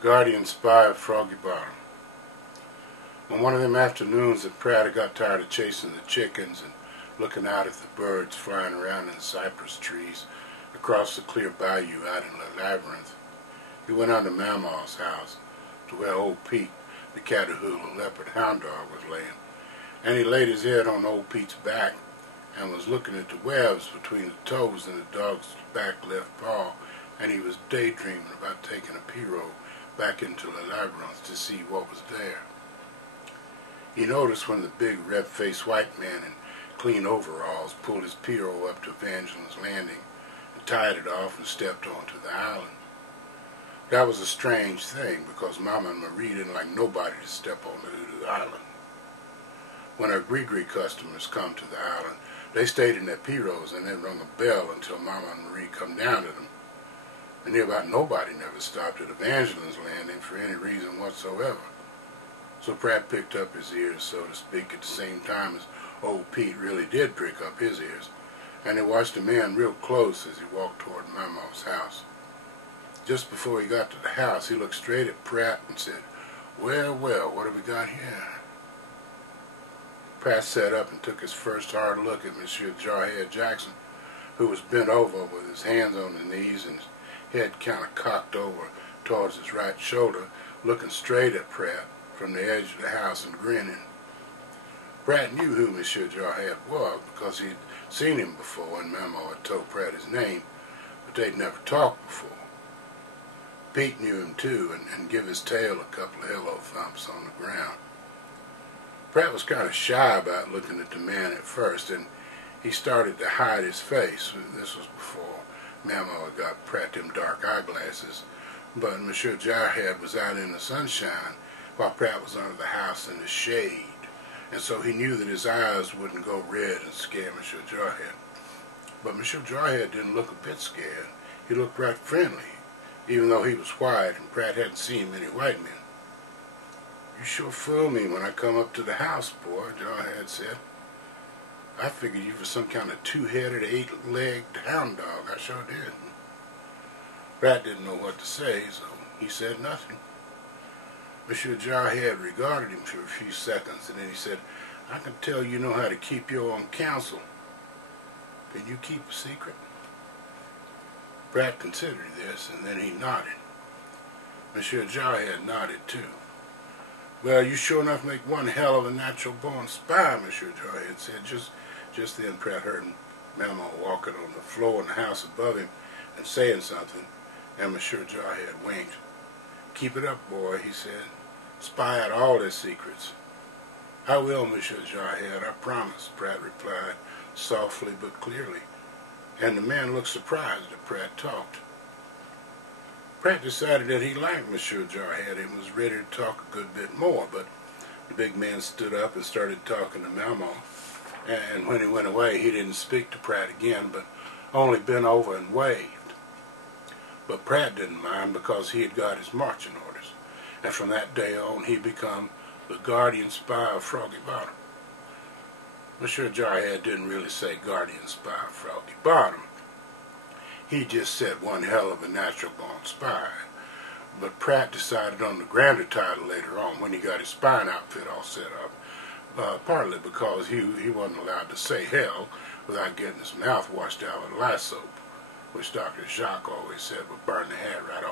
guardian spy of Froggy Bottom. On one of them afternoons that Pratt had got tired of chasing the chickens and looking out at the birds flying around in the cypress trees across the clear bayou out in the labyrinth, he went on to Mamaw's house, to where old Pete, the Catahoula leopard hound dog, was laying, and he laid his head on old Pete's back and was looking at the webs between the toes in the dog's back left paw, and he was daydreaming about taking a pirogue back into the labyrinth to see what was there. He noticed when the big red-faced white man in clean overalls pulled his pirogue up to Evangeline's Landing and tied it off and stepped onto the island. That was a strange thing, because Mama and Marie didn't like nobody to step onto the island. When our Gree customers come to the island, they stayed in their pirogues and then rung a bell until Mama and Marie come down to them. And near about nobody never stopped at Evangeline's Landing for any reason whatsoever. So Pratt picked up his ears, so to speak, at the same time as old Pete really did prick up his ears, and he watched the man real close as he walked toward Mama's house. Just before he got to the house, he looked straight at Pratt and said, "Well, well, what have we got here?" Pratt sat up and took his first hard look at Monsieur Jarhead Jackson, who was bent over with his hands on his knees and his head kind of cocked over towards his right shoulder, looking straight at Pratt from the edge of the house and grinning. Pratt knew who Monsieur Jarhead was, because he'd seen him before and Mama had told Pratt his name, but they'd never talked before. Pete knew him too, and give his tail a couple of hello thumps on the ground. Pratt was kind of shy about looking at the man at first, and he started to hide his face. This was before Mama had got Pratt them dark eyeglasses, but Monsieur Jarhead was out in the sunshine while Pratt was under the house in the shade, and so he knew that his eyes wouldn't go red and scare Monsieur Jarhead. But Monsieur Jarhead didn't look a bit scared. He looked right friendly, even though he was white and Pratt hadn't seen many white men. "You sure fooled me when I come up to the house, boy," Jarhead said. "I figured you were some kind of two-headed, eight-legged hound dog. I sure did." Pratt didn't know what to say, so he said nothing. Monsieur Jarhead regarded him for a few seconds, and then he said, "I can tell you know how to keep your own counsel. Can you keep a secret?" Pratt considered this, and then he nodded. Monsieur Jarhead nodded too. "Well, you sure enough make one hell of a natural-born spy," Monsieur Jarhead said. Just then Pratt heard Mama walking on the floor in the house above him and saying something, and Monsieur Jarhead winked. "Keep it up, boy," he said. "Spy out all their secrets." "I will, Monsieur Jarhead, I promise," Pratt replied, softly but clearly, and the man looked surprised that Pratt talked. Pratt decided that he liked Monsieur Jarhead and was ready to talk a good bit more, but the big man stood up and started talking to Mama, and when he went away he didn't speak to Pratt again, but only bent over and waved. But Pratt didn't mind, because he had got his marching orders, and from that day on he became the guardian spy of Froggy Bottom. Monsieur Jarhead didn't really say guardian spy of Froggy Bottom. He just said one hell of a natural-born spy. But Pratt decided on the grander title later on, when he got his spying outfit all set up, partly because he wasn't allowed to say hell without getting his mouth washed out with lye soap, which Dr. Jacques always said would burn the hair right